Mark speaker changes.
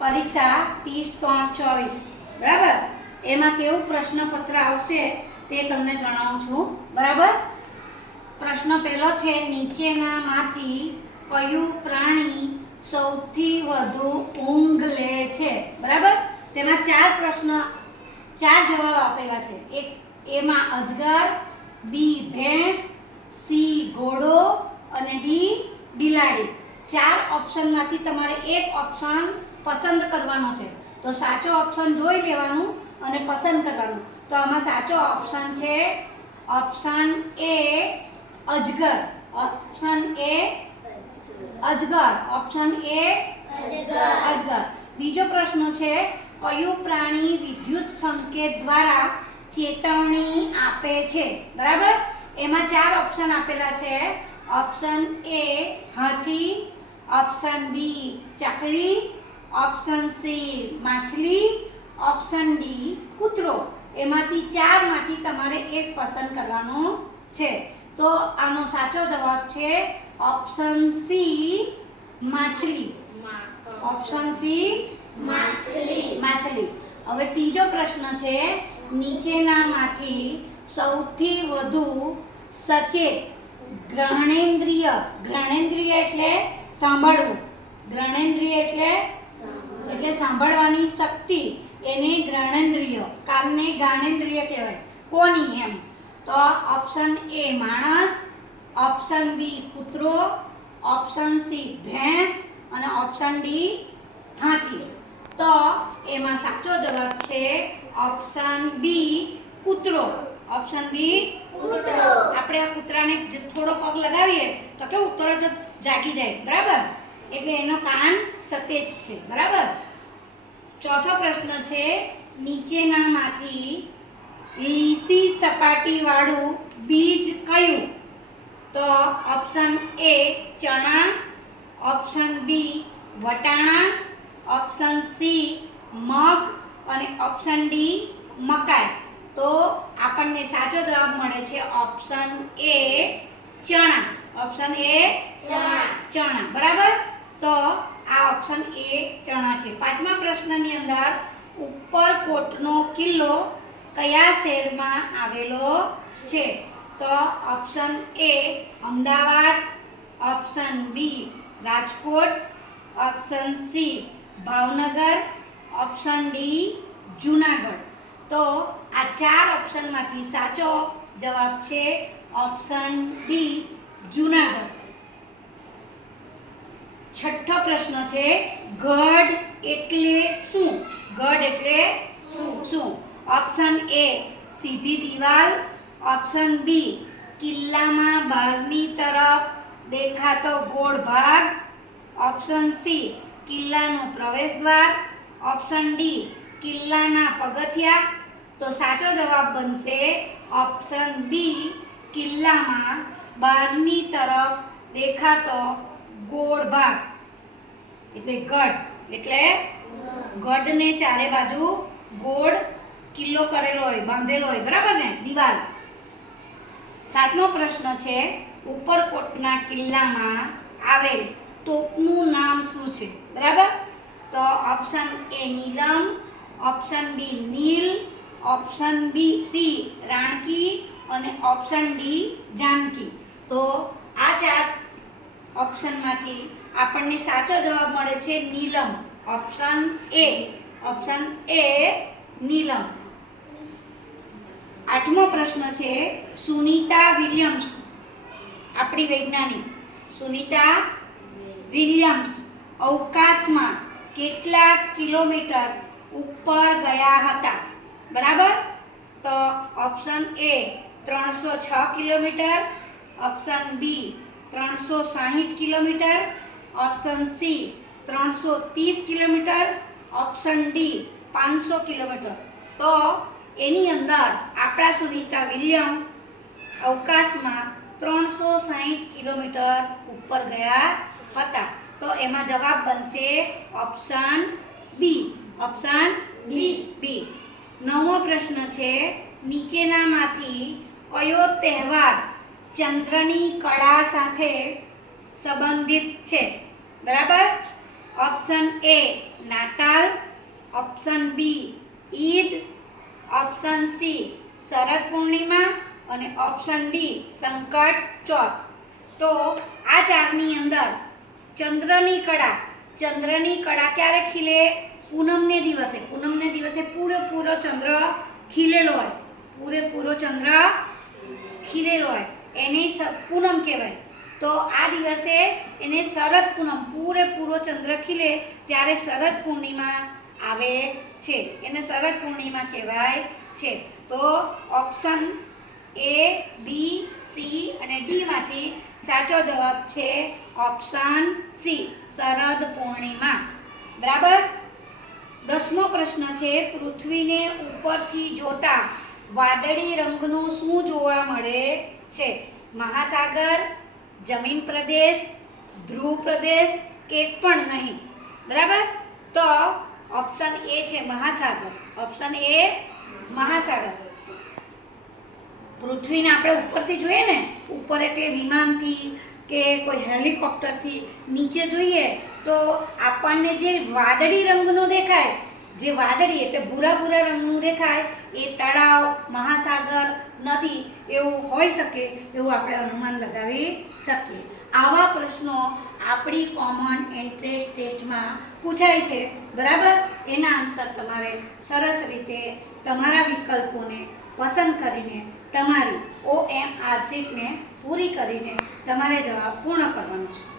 Speaker 1: પરીક્ષા ત્રીસ ત્રણ ચોવીસ. બરાબર? એમાં કેવું પ્રશ્નપત્ર આવશે તે તમને જણાવું છું. બરાબર? પ્રશ્ન પહેલો છે, નીચેનામાંથી કયું પ્રાણી સૌથી વધુ ઊંઘ લે છે? બરાબર? તેમાં ચાર પ્રશ્ન, ચાર જવાબ આપેલા છે. એક, એમાં અજગર, બી, ભેંસ, સી, ઘોડો અને ડી, બિલાડી. ચાર ઓપ્શનમાંથી તમારે એક ઓપ્શન પસંદ કરવાનો છે. તો સાચો ઓપ્શન જોઈ લેવાનું અને પસંદ કરવાનું. તો આમાં સાચો ઓપ્શન છે ઓપ્શન એ અજગર. ઓપ્શન એ અજગર. ઓપ્શન એ અજગર. બીજો પ્રશ્ન છે, કયું પ્રાણી વિદ્યુત સંકેત દ્વારા ચેતવણી આપે છે? બરાબર? એમાં ચાર ઓપ્શન આપેલા છે. Option A Hathi option B ચકલી. ઓપ્શન સી માછલી. ઓપ્શન ડી કૂતરો. એમાંથી ચારમાંથી તમારે એક પસંદ કરવાનું છે. તો આનો સાચો જવાબ છે ઓપ્શન સી માછલી. ઓપ્શન સી માછલી. હવે ત્રીજો પ્રશ્ન છે નીચેનામાંથી સૌથી વધુ સચેત ગ્રહણેન્દ્રિય ગ્રહણેન્દ્રિય એટલે સાંભળવું. ગ્રહણેન્દ્રિય એટલે એટલે સાંભળવાની શક્તિ. એને જ્ઞાનેન્દ્રિય કાનને જ્ઞાનેન્દ્રિય કહેવાય. કોની એમ? તો ઓપ્શન એ માણસ ઓપ્શન બી કૂતરો ઓપ્શન સી ભેંસ અને ઓપ્શન ડી હાથી. તો એમાં સાચો જવાબ છે ઓપ્શન બી કૂતરો. ઓપ્શન બી આપણે આ કૂતરાને થોડો પગ લગાવીએ તો કેવું? તરત જ જાગી જાય. બરાબર? એટલે એનો કાન સતેજ છે. બરાબર? ચોથો પ્રશ્ન છે, નીચેનામાંથી લીસી સપાટીવાળું બીજ કયું? તો ઓપ્શન એ ચણા, ઓપ્શન બી વટાણા, ઓપ્શન સી મગ અને ઓપ્શન ડી મકાઈ. તો આપણને સાચો જવાબ મળે છે ઓપ્શન એ ચણા. ઓપ્શન એ ચણા. બરાબર? તો આ ઓપ્શન એ ચણા છે. પાંચમા પ્રશ્નની અંદર ઉપરકોટનો કિલ્લો કયા શહેરમાં આવેલો છે? તો option A Ahmedabad. Option B Rajkot. Option C Bhavnagar. Option D Junagadh. તો આ ચાર ઓપ્શનમાંથી સાચો જવાબ છે ઓપ્શન ડી, જુનાગઢ. છઠ્ઠો પ્રશ્ન છે, ગઢ એટલે શું? ગઢ એટલે શું? શું? ઓપ્શન એ, સીધી દિવાલ. ઓપ્શન બી, કિલ્લામાં બહારની તરફ દેખાતો ગોળ ભાગ. ઓપ્શન સી, કિલ્લાનો પ્રવેશ દ્વાર. ઓપ્શન ડી, કિલ્લાના પગથિયા. તો સાચો જવાબ બનશે ઓપ્શન બી કિલ્લામાં બહારની તરફ દેખાતો ગોળ ભાગ. એટલે ગઢ. એટલે ગઢને ચારે બાજુ ગોળ કિલ્લો કરેલો હોય, બાંધેલો હોય. બરાબર ને? દિવાલ. સાતમો પ્રશ્ન છે, ઉપરકોટના કિલ્લામાં આવેલ તોપનું નામ શું છે? બરાબર? તો ઓપ્શન એ નીલમ, ઓપ્શન બી નીલ, ઓપ્શન બી સી રાણકી અને ઓપ્શન ડી જાનકી. તો આ ચાર ઓપ્શનમાંથી આપણને સાચો જવાબ મળે છે નીલમ. ઓપ્શન એ ઓપ્શન એ નીલમ. આઠમો પ્રશ્ન છે સુનિતા વિલિયમ્સ, આપણી વૈજ્ઞાનિક. સુનીતા વિલિયમ્સ અવકાશમાં કેટલા કિલોમીટર ઉપર ગયા હતા? બરાબર? તો ઓપ્શન એ ત્રણસો છ કિલોમીટર. ઓપ્શન બી ત્રણસો સાહીઠ કિલોમીટર. ઓપ્શન સી ત્રણસો ત્રીસ કિલોમીટર. ઓપ્શન ડી પાંચસો કિલોમીટર. તો એની અંદર આપણા સુનીતા વિલિયમ અવકાશમાં ત્રણસો સાહીઠ કિલોમીટર ઉપર ગયા હતા. તો એમાં જવાબ બનશે ઓપ્શન બી ઓપ્શન
Speaker 2: બી.
Speaker 1: બી નવમો પ્રશ્ન છે, નીચેનામાંથી કયો તહેવાર ચંદ્રની કળા સાથે સંબંધિત છે? બરાબર? ઓપ્શન એ નાતાલ. Option B Eid. Option C Sharad Purnima. અને ઓપ્શન ડી સંકટ ચોથ. તો આ ચારની અંદર ચંદ્રની કળા ચંદ્રની કળા ક્યારે ખીલે પૂનમને દિવસે પૂનમને દિવસે પૂરેપૂરો ચંદ્ર ખીલેલો હોય. પૂરેપૂરો ચંદ્ર ખીલેલો હોય. એને પૂનમ કહેવાય. તો આ દિવસે એને શરદ પૂનમ પૂરેપૂરો ચંદ્ર ખીલે ત્યારે શરદ પૂર્ણિમા આવે છે. એને શરદ પૂર્ણિમા કહેવાય છે. તો ઓપ્શન એ, બી, સી અને ડીમાંથી સાચો જવાબ છે ઓપ્શન સી, શરદ પૂર્ણિમા. બરાબર? દસમો પ્રશ્ન છે, પૃથ્વીને ઉપરથી જોતા વાદળી રંગનું શું જોવા મળે છે? મહાસાગર, જમીન પ્રદેશ, ધ્રુવ પ્રદેશ કે પણ નહીં? બરાબર? તો ઓપ્શન એ છે મહાસાગર. ઓપ્શન એ મહાસાગર. પૃથ્વીને આપણે ઉપરથી જોઈએ ને, ઉપર એટલે વિમાનથી કે કોઈ હેલિકોપ્ટરથી નીચે જોઈએ તો આપણને જે વાદળી રંગનું દેખાય, જે વાદળી એટલે ભૂરા ભૂરા રંગનું દેખાય, એ તળાવ, મહાસાગર, નદી એવું હોઈ શકે એવું આપણે અનુમાન લગાવી શકીએ. આવા પ્રશ્નો આપણી કોમન એન્ટ્રેન્સ ટેસ્ટમાં પૂછાય છે. બરાબર? એના આન્સર તમારે સરસ રીતે તમારા વિકલ્પોને પસંદ કરીને તમારી ઓ એમ આર શીટને પૂરી કરીને તમારે જવાબ પૂર્ણ કરવાનો છે.